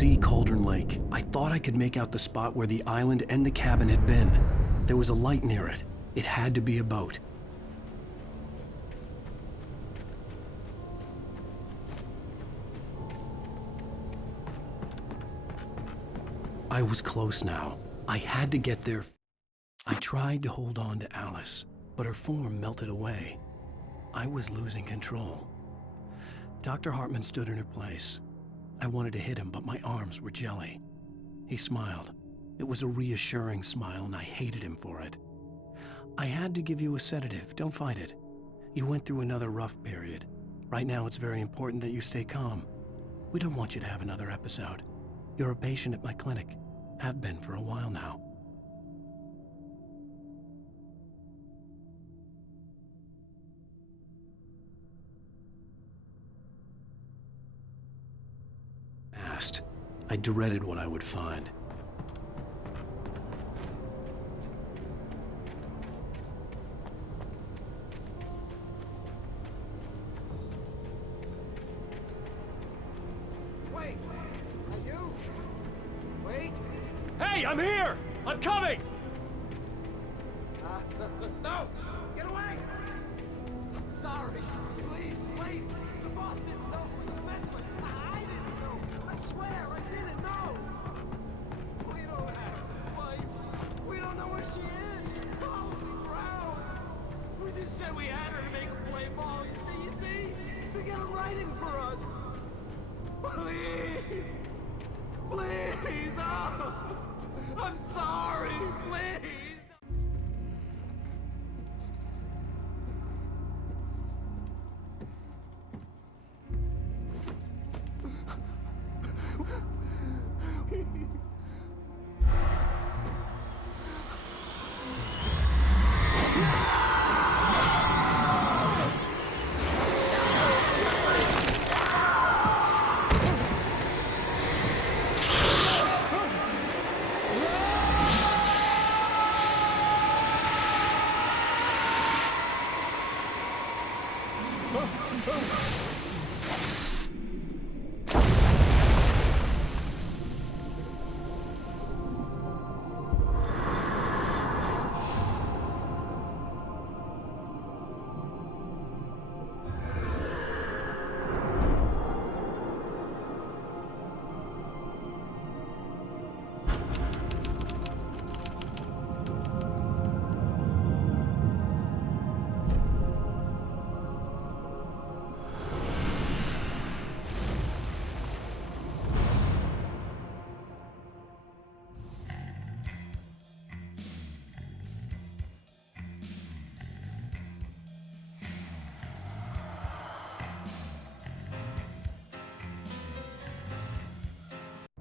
see Cauldron Lake. I thought I could make out the spot where the island and the cabin had been. There was a light near it. It had to be a boat. I was close now. I had to get there. I tried to hold on to Alice, but her form melted away. I was losing control. Dr. Hartman stood in her place. I wanted to hit him, but my arms were jelly. He smiled. It was a reassuring smile, and I hated him for it. I had to give you a sedative. Don't fight it. You went through another rough period. Right now, it's very important that you stay calm. We don't want you to have another episode. You're a patient at my clinic. Have been for a while now. I dreaded what I would find. Wait! Are you? Wait! Hey, I'm here! I'm coming! No! Get away! I'm sorry. Please, wait! The boss didn't know we was messing with him. I didn't know. I swear, I didn't know. We don't have a wife. We don't know where she is. She's probably drowned. We just said we had her to make her play ball. You see? They got a writing for us. Please! Please! Oh! I'm sorry! Please!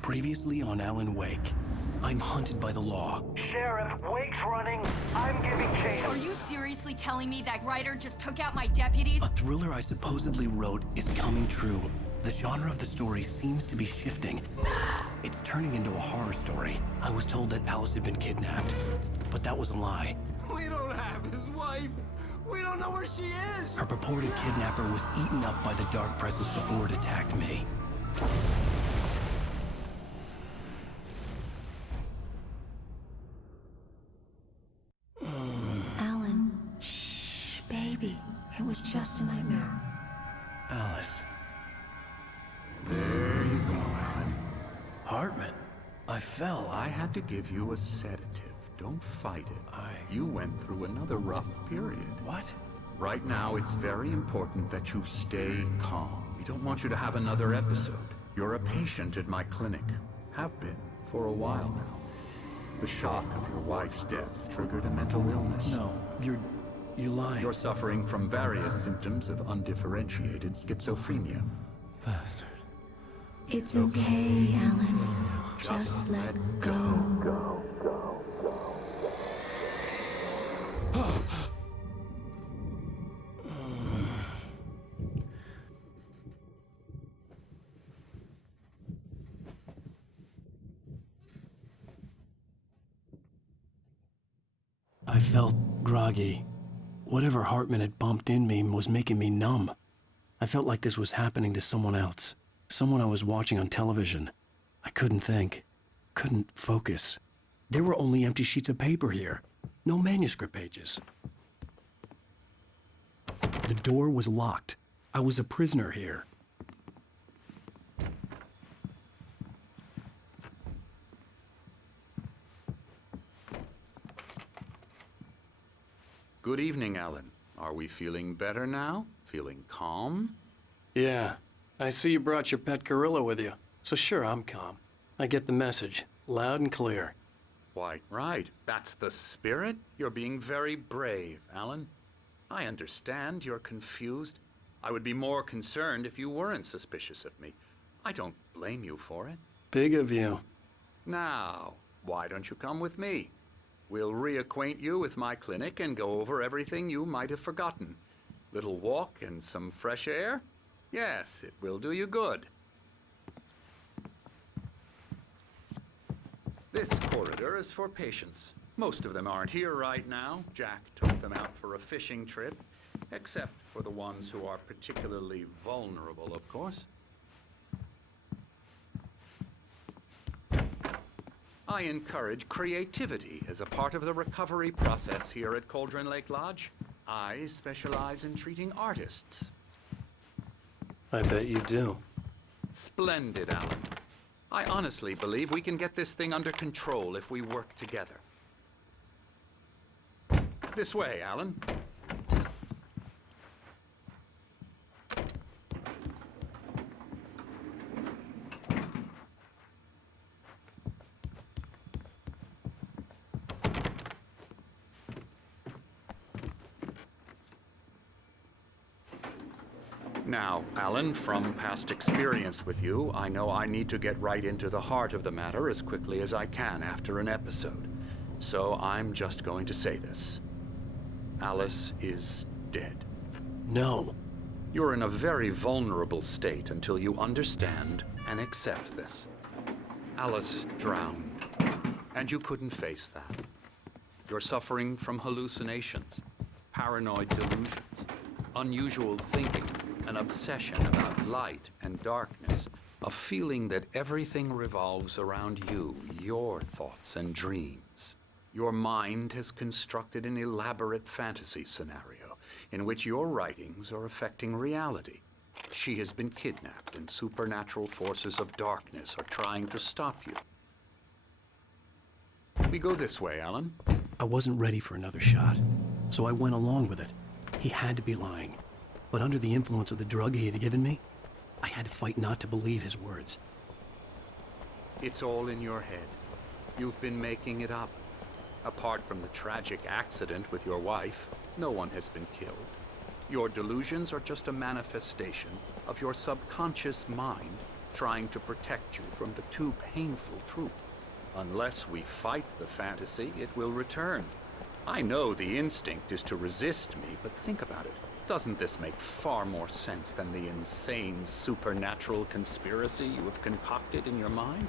Previously on Alan Wake, I'm hunted by the law. Sheriff, Wake's running. I'm giving chase. Are you seriously telling me that writer just took out my deputies? A thriller I supposedly wrote is coming true. The genre of the story seems to be shifting. It's turning into a horror story. I was told that Alice had been kidnapped, but that was a lie. We don't have his wife. We don't know where she is. Her purported kidnapper was eaten up by the dark presence before it attacked me. Alan, shh, baby. It was just a nightmare. Alice. There you go, Alan. Hartman. I fell. I had to give you a sedative. Don't fight it. You went through another rough period. What? Right now, it's very important that you stay calm. We don't want you to have another episode. You're a patient at my clinic. Have been for a while now. The shock of your wife's death triggered a mental illness. No, you're lying. You're suffering from various symptoms of undifferentiated schizophrenia. Bastard. It's okay, Alan. Just let go. I felt groggy. Whatever Hartman had bumped in me was making me numb. I felt like this was happening to someone else. Someone I was watching on television. I I couldn't think. Couldn't focus. There were only empty sheets of paper here. No manuscript pages. The door was locked. I was a prisoner here. Good evening, Alan. Are we feeling better now? Feeling calm? Yeah. I see you brought your pet gorilla with you. So sure, I'm calm. I get the message. Loud and clear. Why, right. That's the spirit. You're being very brave, Alan. I understand you're confused. I would be more concerned if you weren't suspicious of me. I don't blame you for it. Big of you. Now, why don't you come with me? We'll reacquaint you with my clinic and go over everything you might have forgotten. Little walk and some fresh air? Yes, it will do you good. This corridor is for patients. Most of them aren't here right now. Jack took them out for a fishing trip, except for the ones who are particularly vulnerable, of course. I encourage creativity as a part of the recovery process here at Cauldron Lake Lodge. I specialize in treating artists. I bet you do. Splendid, Alan. I honestly believe we can get this thing under control if we work together. This way, Alan. Now, Alan, from past experience with you, I know I need to get right into the heart of the matter as quickly as I can after an episode. So I'm just going to say this. Alice is dead. No. You're in a very vulnerable state until you understand and accept this. Alice drowned, and you couldn't face that. You're suffering from hallucinations, paranoid delusions, unusual thinking, an obsession about light and darkness, a feeling that everything revolves around you, your thoughts and dreams. Your mind has constructed an elaborate fantasy scenario in which your writings are affecting reality. She has been kidnapped and supernatural forces of darkness are trying to stop you. We go this way, Alan. I wasn't ready for another shot, so I went along with it. He had to be lying. But under the influence of the drug he had given me, I had to fight not to believe his words. It's all in your head. You've been making it up. Apart from the tragic accident with your wife, no one has been killed. Your delusions are just a manifestation of your subconscious mind trying to protect you from the too painful truth. Unless we fight the fantasy, it will return. I know the instinct is to resist me, but think about it. Doesn't this make far more sense than the insane supernatural conspiracy you have concocted in your mind?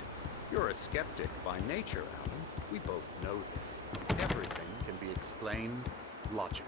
You're a skeptic by nature, Alan. We both know this. Everything can be explained logically.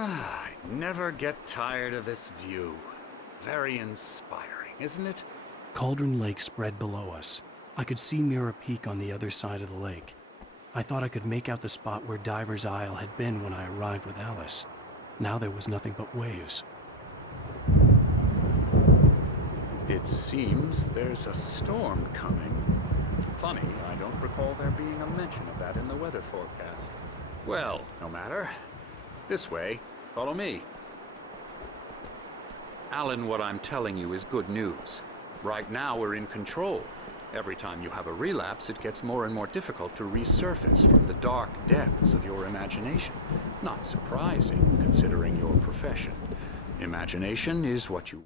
I never get tired of this view. Very inspiring, isn't it? Cauldron Lake spread below us. I could see Mirror Peak on the other side of the lake. I thought I could make out the spot where Diver's Isle had been when I arrived with Alice. Now there was nothing but waves. It seems there's a storm coming. Funny, I don't recall there being a mention of that in the weather forecast. Well, no matter. This way. Follow me. Alan, what I'm telling you is good news. Right now we're in control. Every time you have a relapse, it gets more and more difficult to resurface from the dark depths of your imagination. Not surprising, considering your profession. Imagination is what you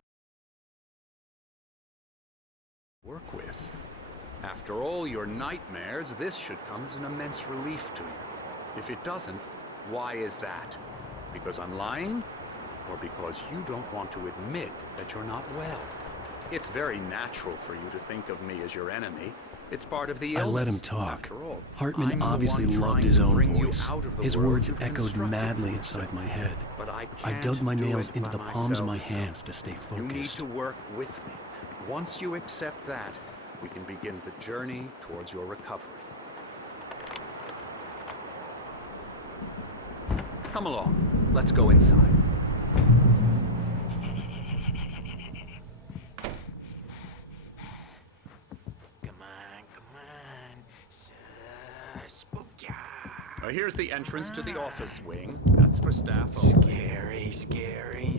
work with. After all your nightmares, this should come as an immense relief to you. If it doesn't, why is that? Because I'm lying? Or because you don't want to admit that you're not well? It's very natural for you to think of me as your enemy. It's part of the illness. I let him talk. After all, Hartman I'm the obviously one loved trying his to own bring you voice. out of the His world words you've echoed constructed madly for inside yourself. my head. But I I dug can't my do nails it into by the palms of my myself. hands to stay You need focused. to work with me. Once you accept that, we can begin the journey towards your recovery. Come along. Let's go inside. Here's the entrance to the office wing. That's for staff only. Scary.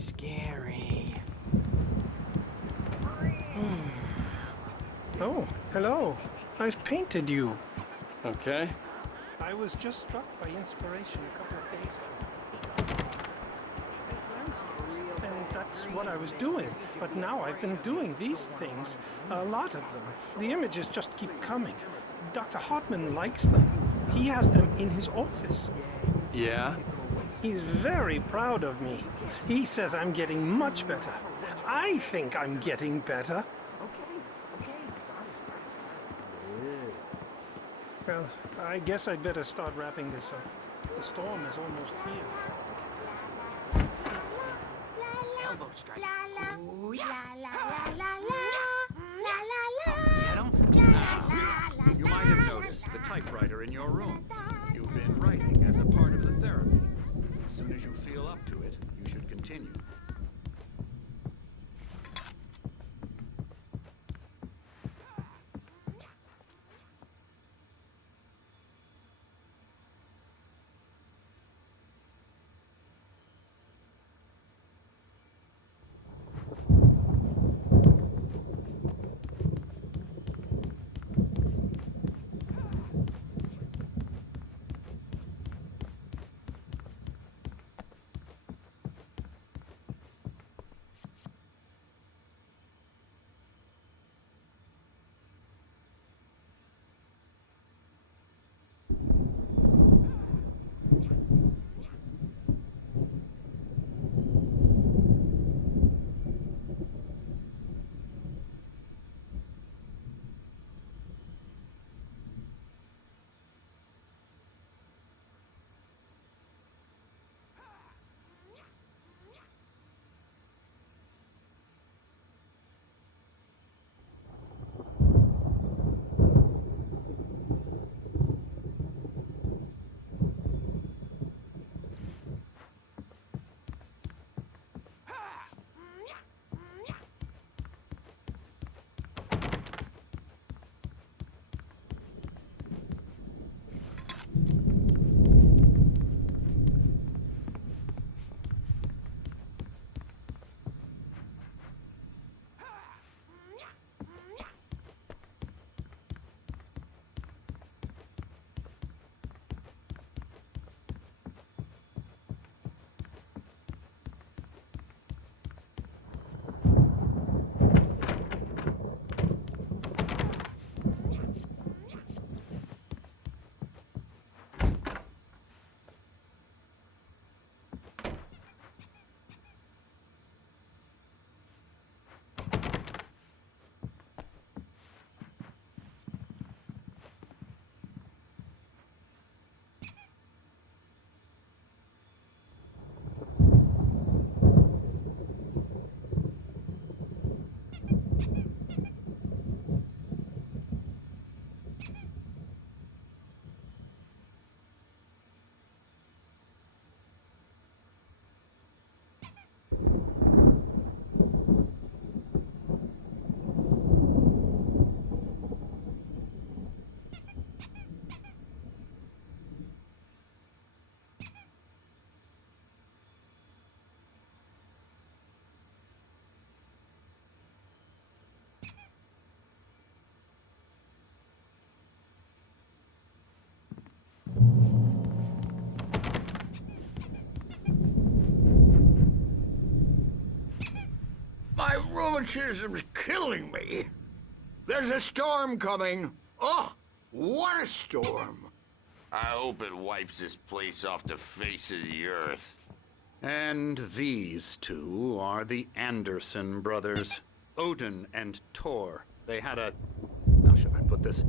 Oh, hello. I've painted you. Okay. I was just struck by inspiration a couple of days ago. Landscapes, and that's what I was doing. But now I've been doing these things, a lot of them. The images just keep coming. Dr. Hartman likes them. He has them in his office. Yeah? He's very proud of me. He says I'm getting much better. I think I'm getting better. Well, I guess I'd better start wrapping this up. The storm is almost here. Look at that. Elbow strike. You might have noticed the typewriter in your room. You've been writing as a part of the therapy. As soon as you feel up to it, you should continue. rheumatism's killing me. There's a storm coming. Oh, what a storm. I hope it wipes this place off the face of the earth. And these two are the Anderson brothers, Odin and Thor. They had how should I put this?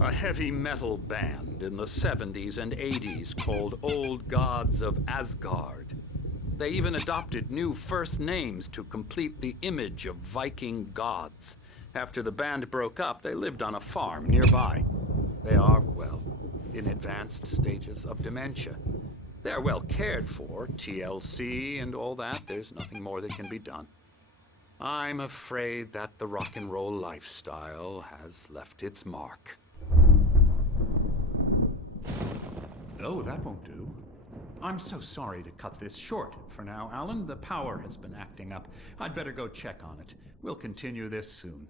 A heavy metal band in the 70s and 80s called Old Gods of Asgard. They even adopted new first names to complete the image of Viking gods. After the band broke up, they lived on a farm nearby. They are, well, in advanced stages of dementia. They're well cared for, TLC and all that. There's nothing more that can be done. I'm afraid that the rock and roll lifestyle has left its mark. Oh, that won't do. I'm so sorry to cut this short for now, Alan. The power has been acting up. I'd better go check on it. We'll continue this soon.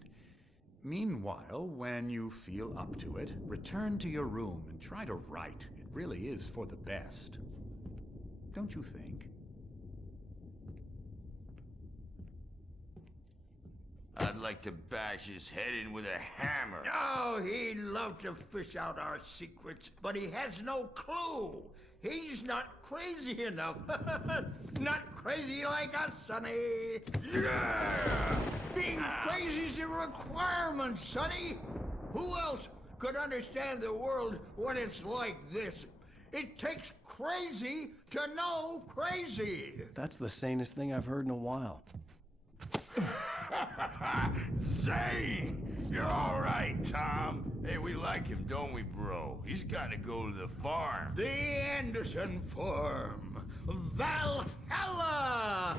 Meanwhile, when you feel up to it, return to your room and try to write. It really is for the best. Don't you think? I'd like to bash his head in with a hammer. Oh, he'd love to fish out our secrets, but he has no clue. He's not crazy enough. Not crazy like us, Sonny. Yeah! Being crazy's a requirement, Sonny. Who else could understand the world when it's like this? It takes crazy to know crazy. That's the sanest thing I've heard in a while. Zane! You're all right, Tom. Hey, we like him, don't we, bro? He's got to go to the farm. The Anderson farm. Valhalla!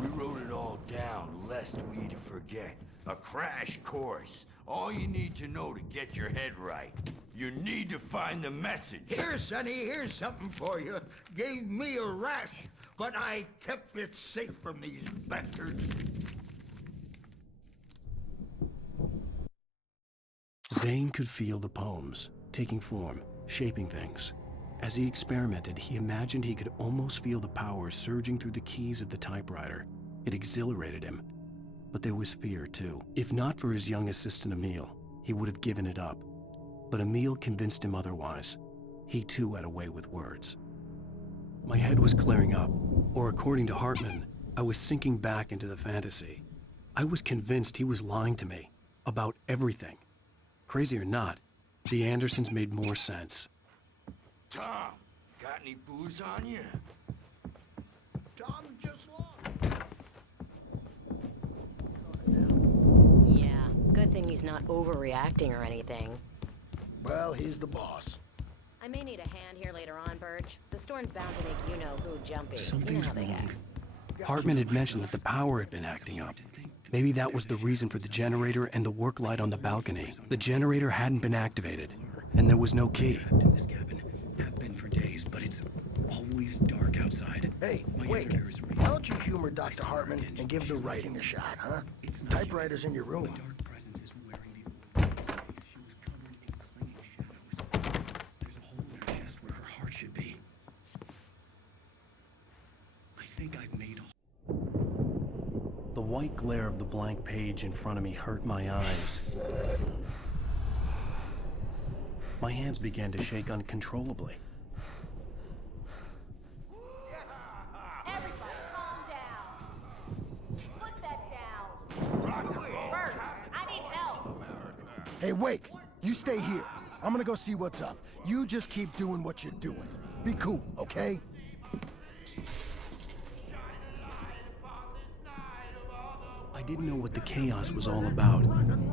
We wrote it all down, lest we forget. A crash course. All you need to know to get your head right. You need to find the message. Here, Sonny, here's something for you. Gave me a rash, but I kept it safe from these bastards. Zane could feel the poems, taking form, shaping things. As he experimented, he imagined he could almost feel the power surging through the keys of the typewriter. It exhilarated him. But there was fear, too. If not for his young assistant Emil, he would have given it up. But Emil convinced him otherwise. He too had a way with words. My head was clearing up, or according to Hartman, I was sinking back into the fantasy. I was convinced he was lying to me about everything. Crazy or not, the Andersons made more sense. Tom, got any booze on you? Tom just lost. Yeah, good thing he's not overreacting or anything. Well, he's the boss. I may need a hand here later on, Birch. The storm's bound to make you-know-who jumpy. You know Something's how they wrong. get. Hartman had mentioned that the power had been acting up. Maybe that was the reason for the generator and the work light on the balcony. The generator hadn't been activated, and there was no key. In this cabin, have been for days, but it's always dark outside. Hey, Wake, why don't you humor Dr. Hartman and give the writing a shot, huh? Typewriter's in your room. Dark presence is wearing the old face. She was covered in clinging shadows. There's a hole in her chest where her heart should be. I think I've made a The white glare of the blank page in front of me hurt my eyes. My hands began to shake uncontrollably. Everybody, calm down. Put that down. Bert, I need help. Hey, Wake, you stay here. I'm gonna go see what's up. You just keep doing what you're doing. Be cool, okay? I didn't know what the chaos was all about,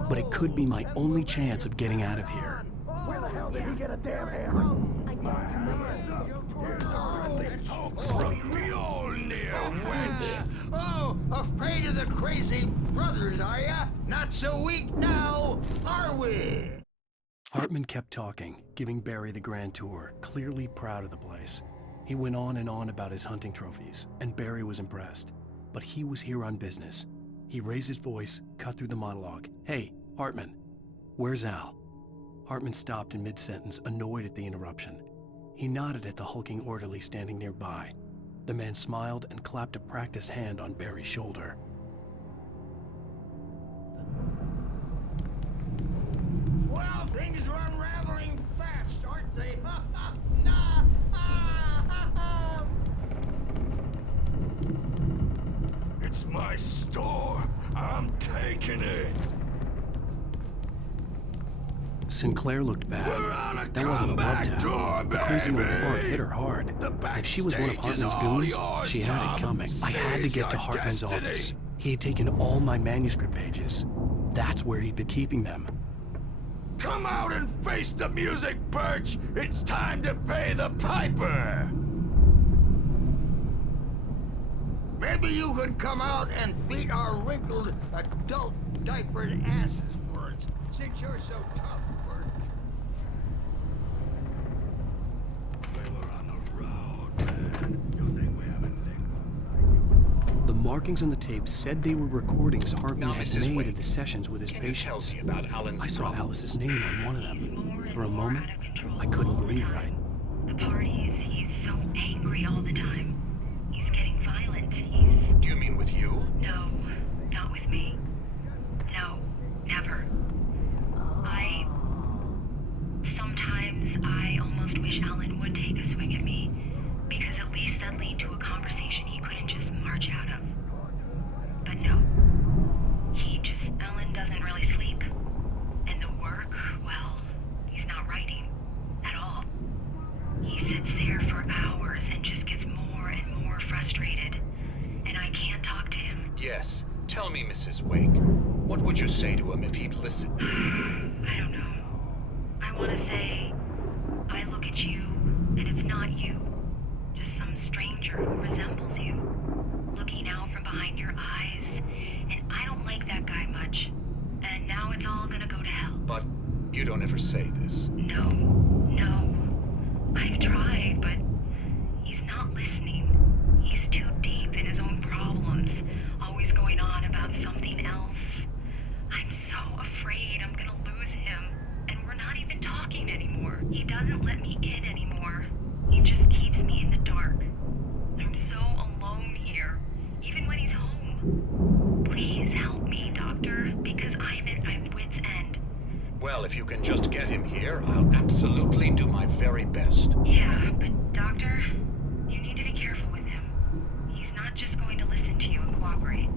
but it could be my only chance of getting out of here. Where the hell did he get a damn hammer? From me all near wench. Oh, afraid of the crazy brothers, are ya? Not so weak now, are we? Hartman kept talking, giving Barry the grand tour, clearly proud of the place. He went on and on about his hunting trophies, and Barry was impressed. But he was here on business. He raised his voice, cut through the monologue. Hey, Hartman, where's Al? Hartman stopped in mid-sentence, annoyed at the interruption. He nodded at the hulking orderly standing nearby. The man smiled and clapped a practiced hand on Barry's shoulder. Things are unraveling fast, aren't they? It's my store. I'm taking it. Sinclair looked bad. We're on a That wasn't a love comeback tap. tour, The crazy old baby. fart hit her hard. If she was one of backstage is Hartman's all goons, yours, she had Tom. it coming. I had to Seize get to your Hartman's destiny. office. He had taken all my manuscript pages. That's where he'd been keeping them. Come out and face the music, Birch! It's time to pay the piper! Maybe you could come out and beat our wrinkled adult diapered asses for us, since you're so tough, Bert. We were on the road, man. You think we haven't seen The markings on the tape said they were recordings Hartman Now, had Mrs. made Wade, of the sessions with his Can you tell patients. me about Alan's I saw problem? Alice's name on one of them. For a moment, I couldn't breathe right. The parties, he's so angry all the time. He's getting violent. Do you mean with you? No, not with me. No, never. Sometimes I almost wish Alan would take a swing at me, because at least that'd lead to a conversation he couldn't just march out of. But no. Alan doesn't really sleep. And the work, well, he's not writing at all. He sits there for hours and just gets more and more frustrated. And I can't talk to him. Yes. Tell me, Mrs. Wake. What would you say to him if he'd listen? I don't know. I want to say, I look at you, and it's not you. Just some stranger who resembles you. Looking out from behind your eyes, and I don't like that guy much. And now it's all gonna go to hell. But you don't ever say this. No. I've tried, but he's not listening. He's too deep in his own problems, always going on about something else. I'm so afraid I'm gonna lose him, and we're not even talking anymore. He doesn't let me in anymore. He just keeps me in the dark. I'm so alone here, even when he's home. Please help me, Doctor, because I'm at my wit's end. Well, if you can just get him here, I'll absolutely do my very best. Yeah, but Doctor, you need to be careful with him. He's not just going to listen to you and cooperate.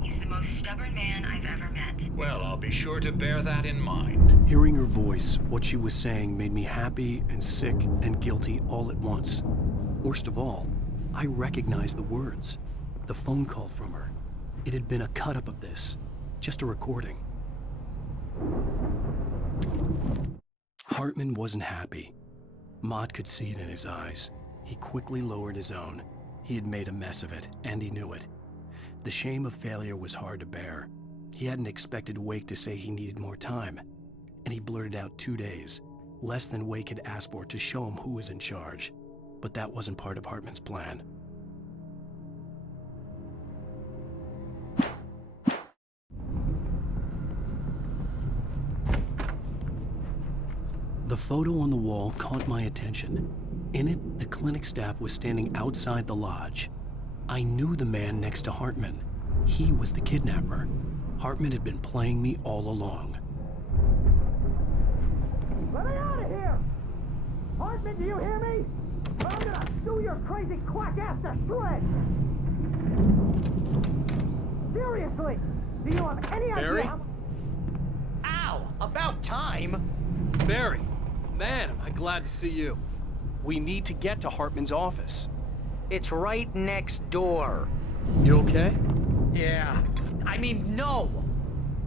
He's the most stubborn man I've ever met. Well, I'll be sure to bear that in mind. Hearing her voice, what she was saying made me happy and sick and guilty all at once. Worst of all, I recognized the words. The phone call from her. It had been a cut-up of this. Just a recording. Hartman wasn't happy. Maude could see it in his eyes. He quickly lowered his own. He had made a mess of it, and he knew it. The shame of failure was hard to bear. He hadn't expected Wake to say he needed more time, and he blurted out 2 days, less than Wake had asked for to show him who was in charge. But that wasn't part of Hartman's plan. The photo on the wall caught my attention. In it, the clinic staff was standing outside the lodge. I knew the man next to Hartman. He was the kidnapper. Hartman had been playing me all along. Let me out of here! Hartman, do you hear me? Or I'm gonna sue your crazy quack ass to shreds! Seriously, do you have any Barry? idea how... Ow! About time! Barry, man, am I glad to see you. We need to get to Hartman's office. It's right next door. You okay? Yeah. I mean, no!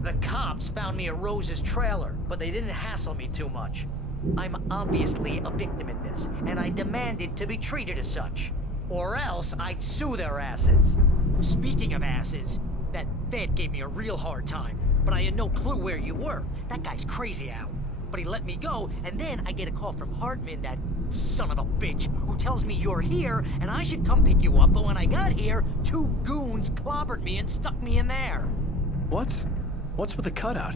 The cops found me at Rose's trailer, but they didn't hassle me too much. I'm obviously a victim in this, and I demanded to be treated as such. Or else I'd sue their asses. Speaking of asses, that Fed gave me a real hard time, but I had no clue where you were. That guy's crazy out. But he let me go, and then I get a call from Hartman, that son of a bitch, who tells me you're here, and I should come pick you up, but when I got here, 2 goons clobbered me and stuck me in there. What's with the cutout?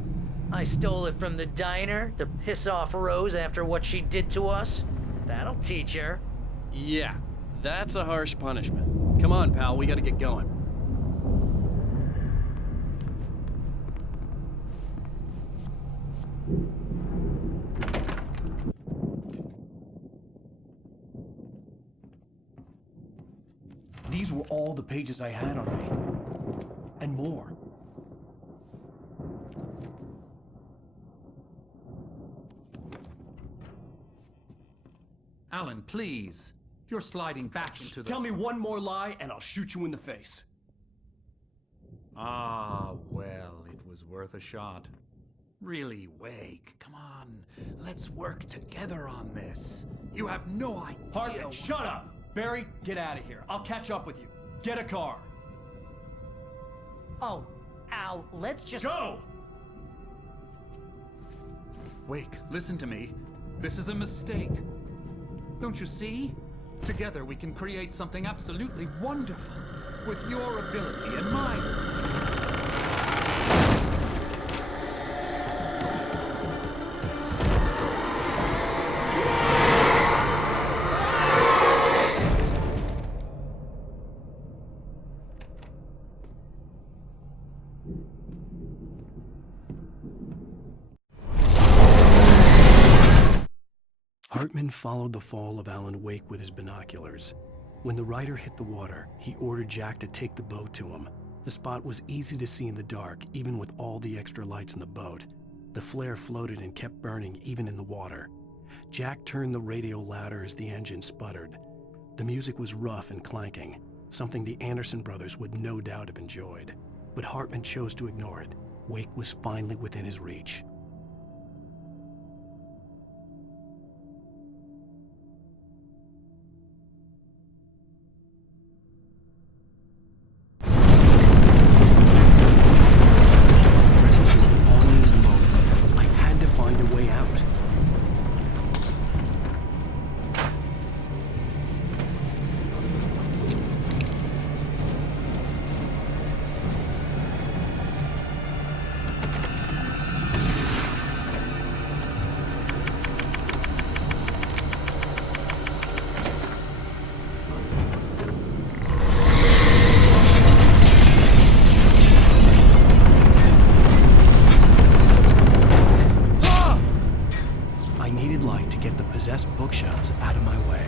I stole it from the diner to piss off Rose after what she did to us. That'll teach her. Yeah, that's a harsh punishment. Come on, pal, we gotta get going. These were all the pages I had on me. And more. Alan, please. You're sliding back into the... Tell me one more lie and I'll shoot you in the face. Ah, well, it was worth a shot. Really, Wake, come on. Let's work together on this. You have no idea... Hartman, shut up! Barry, get out of here. I'll catch up with you. Get a car. Oh, Al, let's just... Go! Wake, listen to me. This is a mistake. Don't you see? Together we can create something absolutely wonderful. With your ability and mine. Hartman followed the fall of Alan Wake with his binoculars. When the rider hit the water, he ordered Jack to take the boat to him. The spot was easy to see in the dark, even with all the extra lights in the boat. The flare floated and kept burning even in the water. Jack turned the radio louder as the engine sputtered. The music was rough and clanking, something the Anderson brothers would no doubt have enjoyed. But Hartman chose to ignore it. Wake was finally within his reach. Possessed bookshelves out of my way.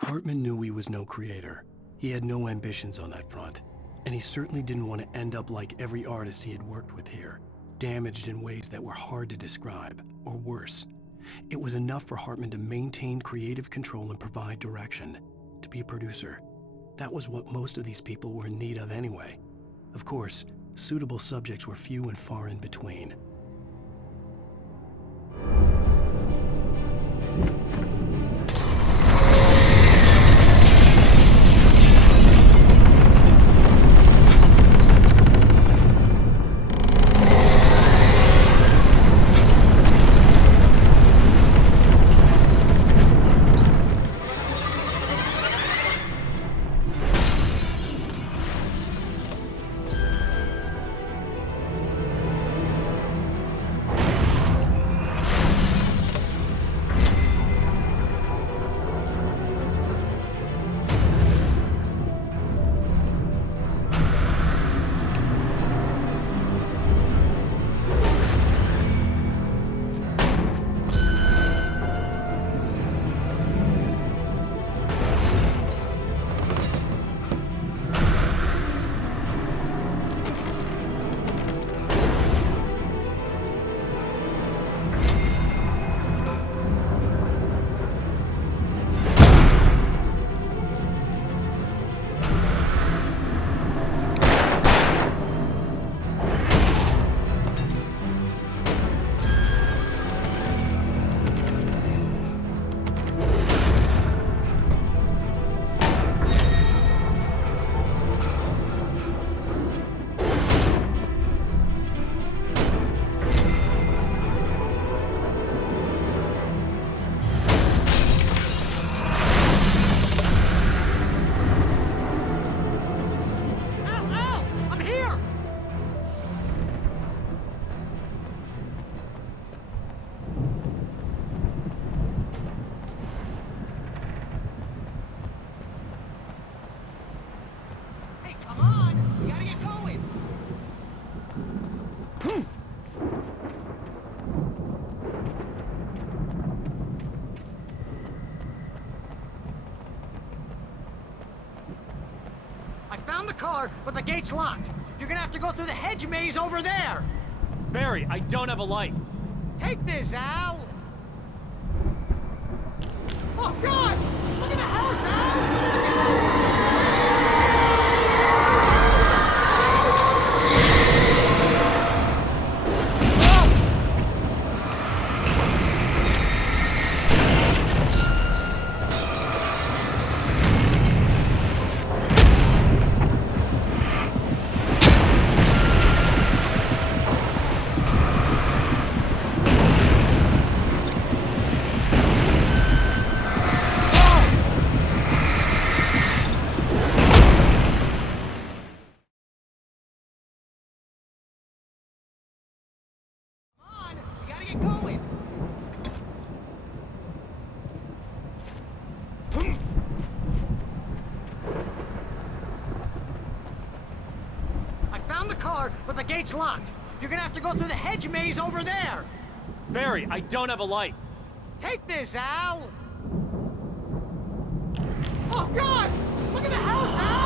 Hartman knew he was no creator. He had no ambitions on that front, and he certainly didn't want to end up like every artist he had worked with here, damaged in ways that were hard to describe, or worse. It was enough for Hartman to maintain creative control and provide direction, to be a producer. That was what most of these people were in need of anyway. Of course, suitable subjects were few and far in between. car, but the gate's locked. You're gonna have to go through the hedge maze over there. Barry, I don't have a light. Take this, Al. Oh, God! Look at the house, Al! But the gate's locked. You're gonna have to go through the hedge maze over there. Barry, I don't have a light. Take this, Al. Oh, God! Look at the house, Al!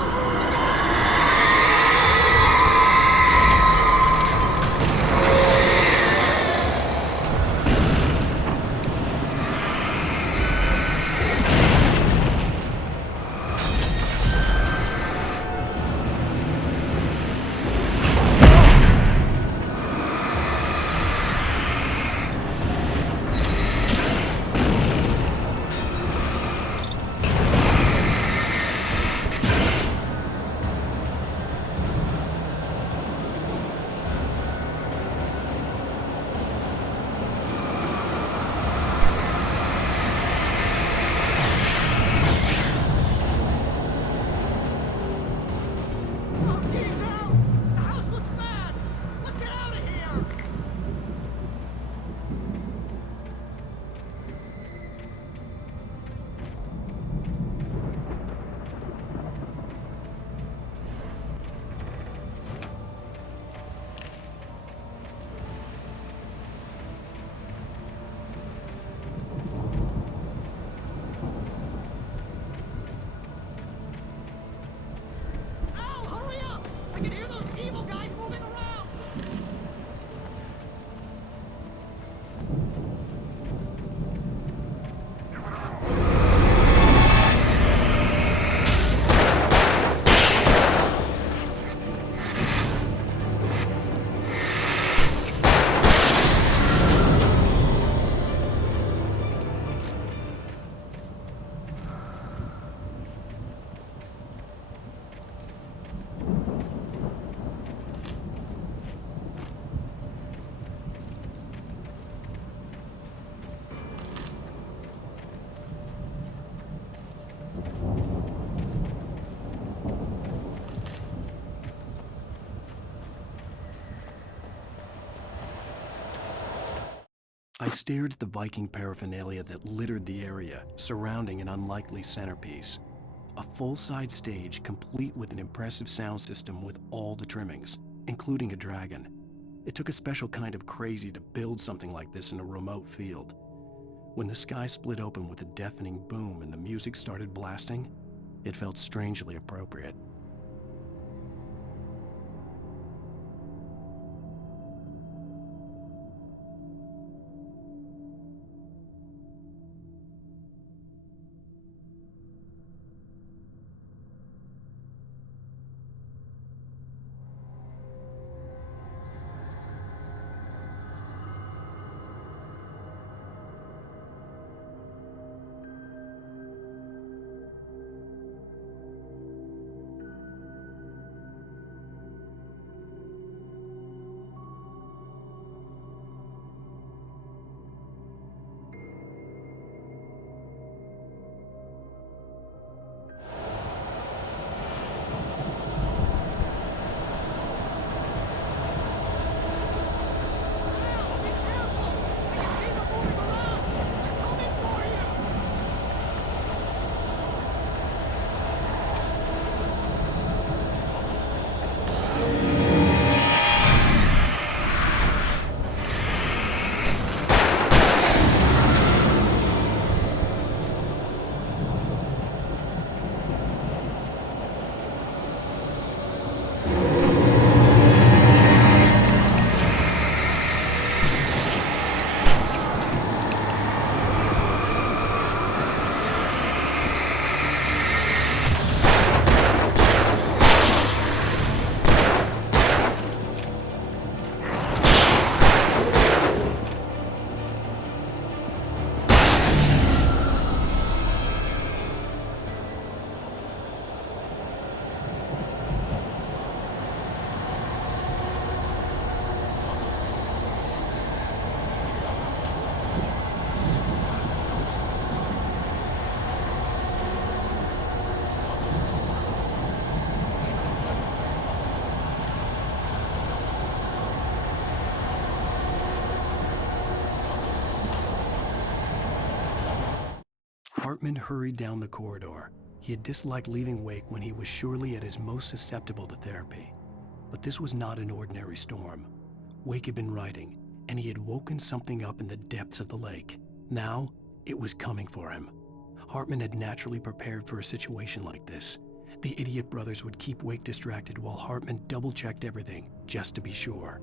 I stared at the Viking paraphernalia that littered the area, surrounding an unlikely centerpiece. A full-side stage complete with an impressive sound system with all the trimmings, including a dragon. It took a special kind of crazy to build something like this in a remote field. When the sky split open with a deafening boom and the music started blasting, it felt strangely appropriate. Hartman hurried down the corridor. He had disliked leaving Wake when he was surely at his most susceptible to therapy. But this was not an ordinary storm. Wake had been writing, and he had woken something up in the depths of the lake. Now, it was coming for him. Hartman had naturally prepared for a situation like this. The idiot brothers would keep Wake distracted while Hartman double-checked everything, just to be sure.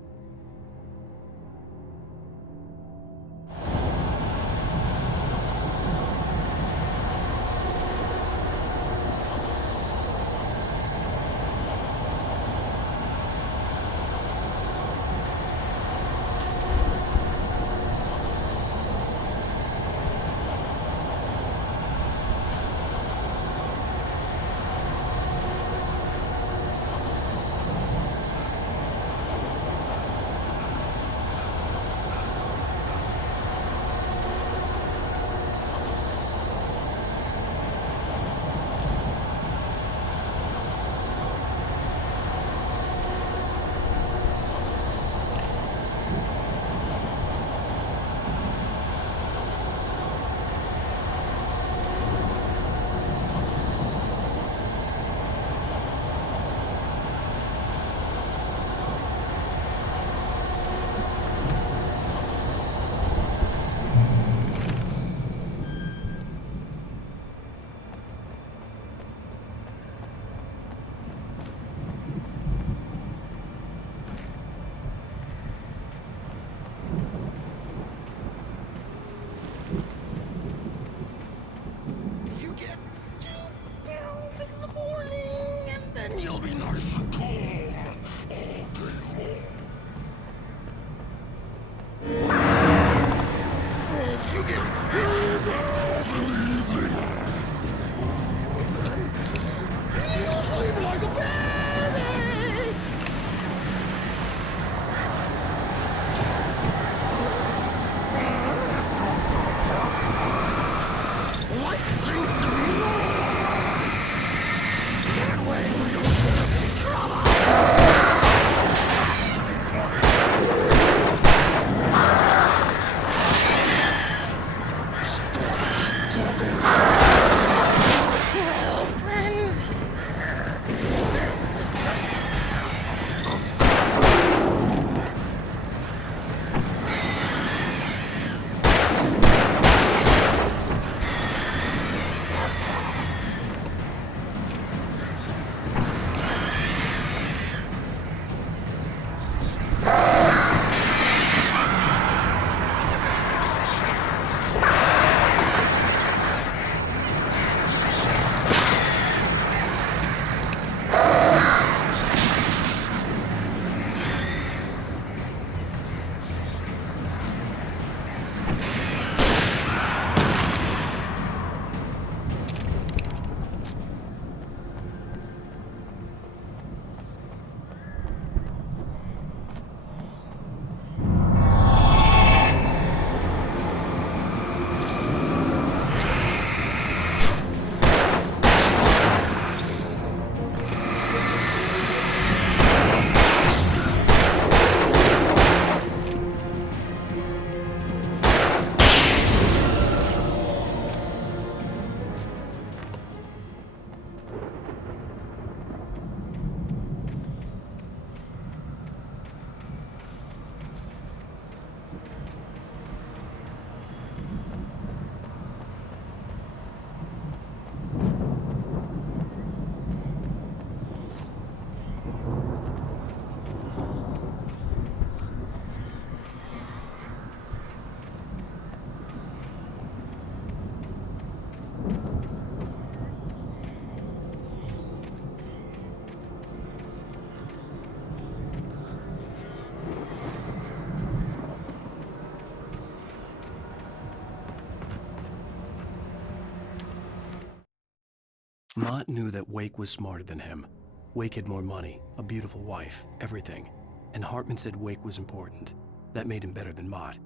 Mott knew that Wake was smarter than him. Wake had more money, a beautiful wife, everything. And Hartman said Wake was important. That made him better than Mott.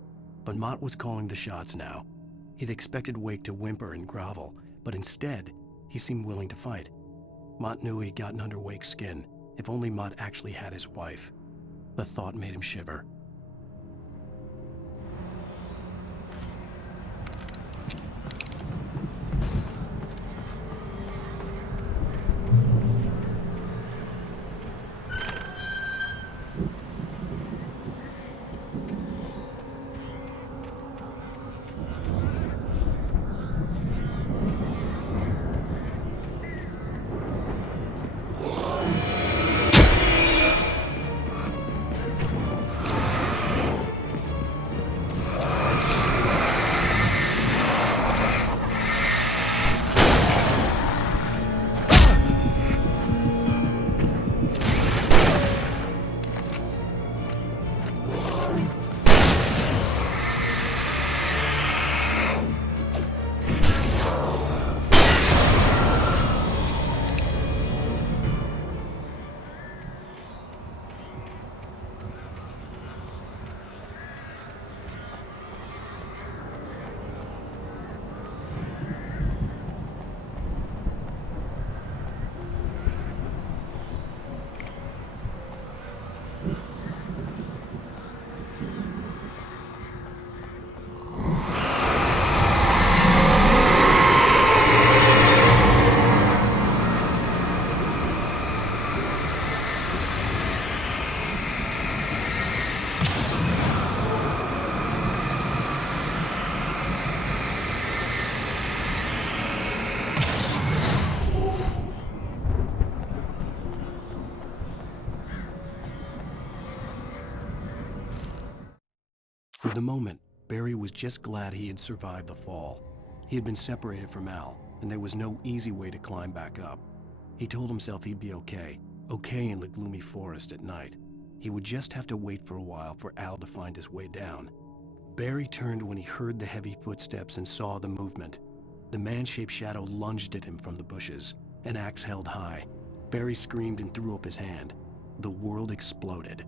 But Mott was calling the shots now. He'd expected Wake to whimper and grovel, but instead, he seemed willing to fight. Mott knew he'd gotten under Wake's skin. If only Mott actually had his wife. The thought made him shiver. moment, Barry was just glad he had survived the fall. He had been separated from Al, and there was no easy way to climb back up. He told himself he'd be okay in the gloomy forest at night. He would just have to wait for a while for Al to find his way down. Barry turned when he heard the heavy footsteps and saw the movement. The man-shaped shadow lunged at him from the bushes, an axe held high. Barry screamed and threw up his hand. The world exploded.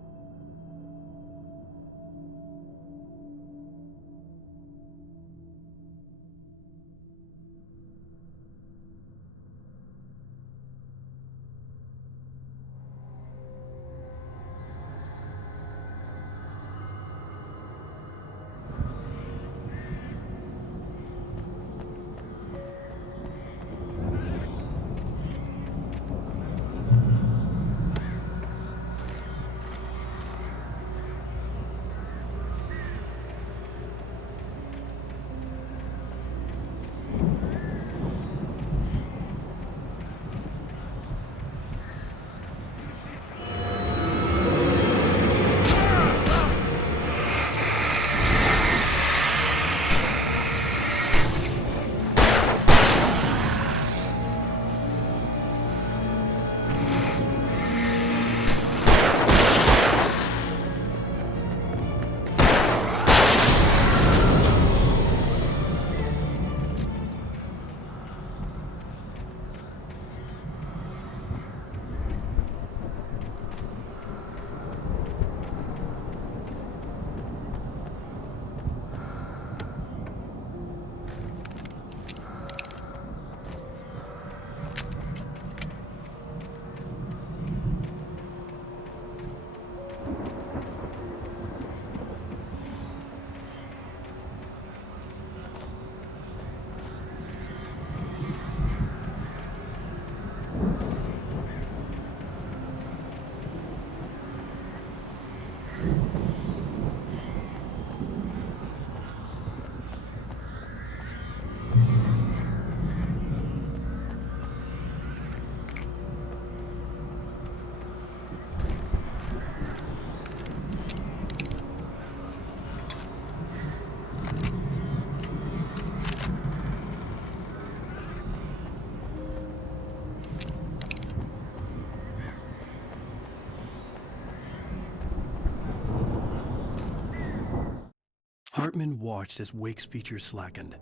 Hartman watched as Wake's features slackened.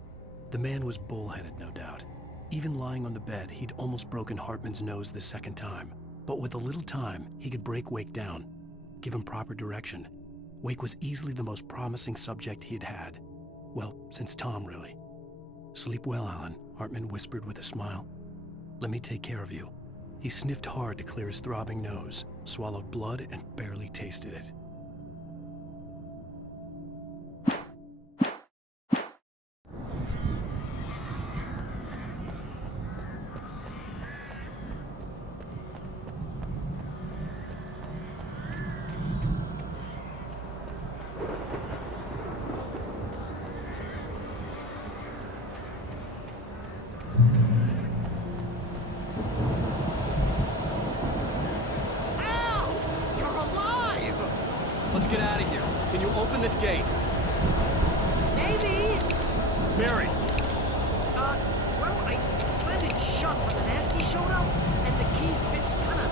The man was bullheaded, no doubt. Even lying on the bed, he'd almost broken Hartman's nose the second time. But with a little time, he could break Wake down, give him proper direction. Wake was easily the most promising subject he'd had. Well, since Tom, really. "Sleep well, Alan," Hartman whispered with a smile. "Let me take care of you." He sniffed hard to clear his throbbing nose, swallowed blood, and barely tasted it. Let's get out of here. Can you open this gate? Maybe. Barry! Well, I slammed it shut when the nasty showed up, and the key fits kind of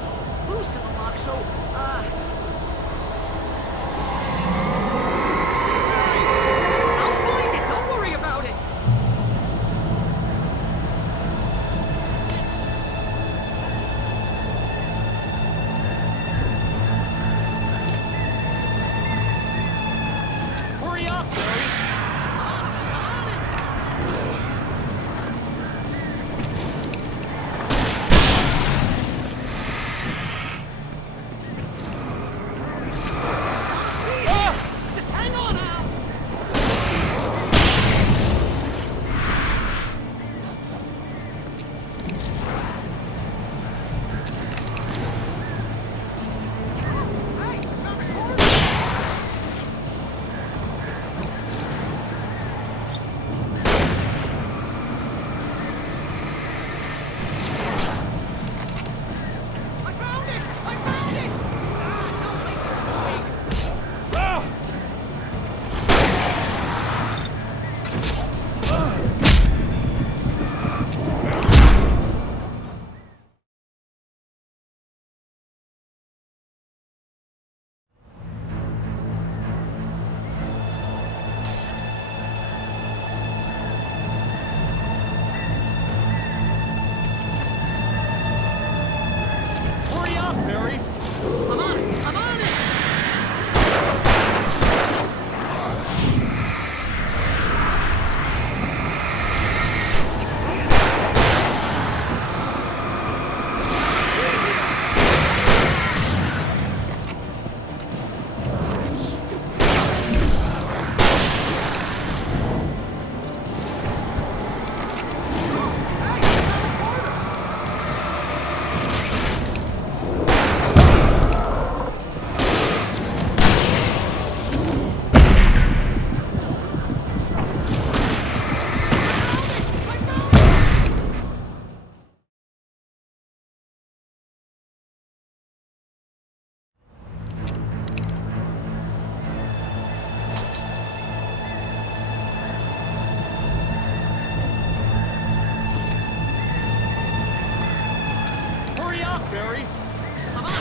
loose in the lock, so, I'll find it. Don't worry about it. Hurry up, Barry! On it. Barry. I'm on it!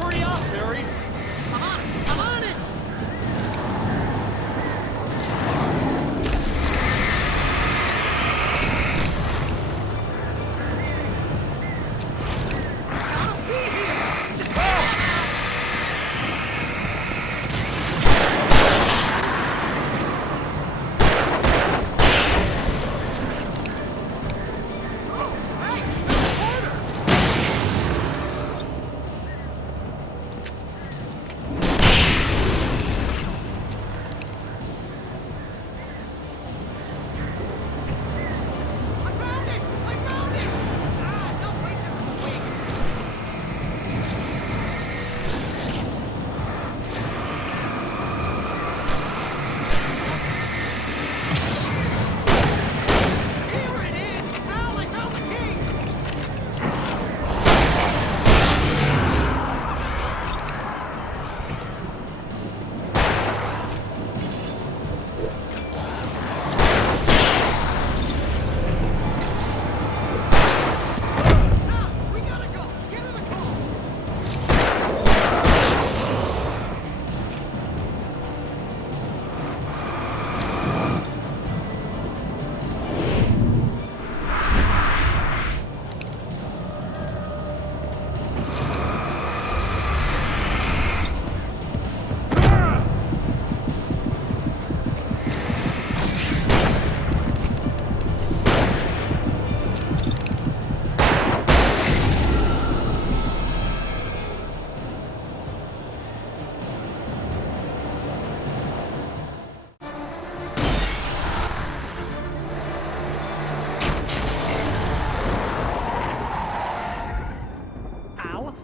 Hurry up, Barry. I'm on it! I'm on it!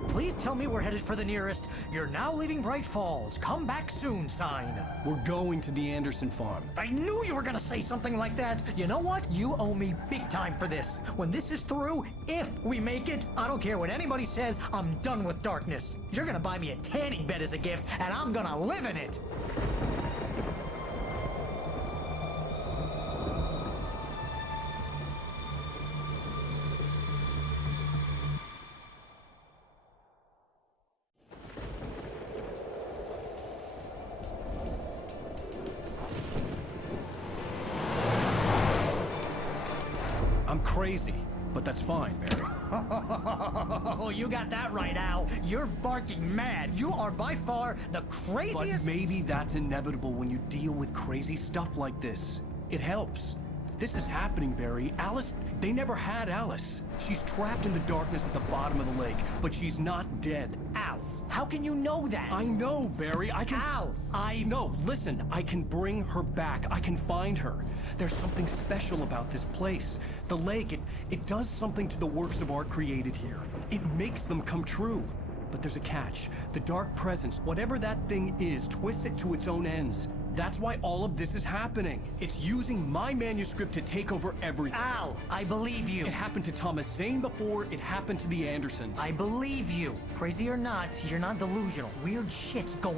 Please tell me we're headed for the nearest "You're now leaving Bright Falls. Come back soon" sign. We're going to the Anderson farm. I knew you were gonna say something like that. You know what? You owe me big time for this. When this is through, if we make it, I don't care what anybody says, I'm done with darkness. You're gonna buy me a tanning bed as a gift, and I'm gonna live in it. I'm crazy, but that's fine, Barry. Oh, you got that right, Al. You're barking mad. You are by far the craziest. But maybe that's inevitable when you deal with crazy stuff like this. It helps. This is happening, Barry. Alice, they never had Alice. She's trapped in the darkness at the bottom of the lake, but she's not dead. Al, how can you know that? I know, Barry. I can... Al, No, listen. I can bring her back. I can find her. There's something special about this place. The lake, it does something to the works of art created here. It makes them come true. But there's a catch. The dark presence, whatever that thing is, twists it to its own ends. That's why all of this is happening. It's using my manuscript to take over everything. Al, I believe you. It happened to Thomas Zane before, it happened to the Andersons. I believe you. Crazy or not, you're not delusional. Weird shit's going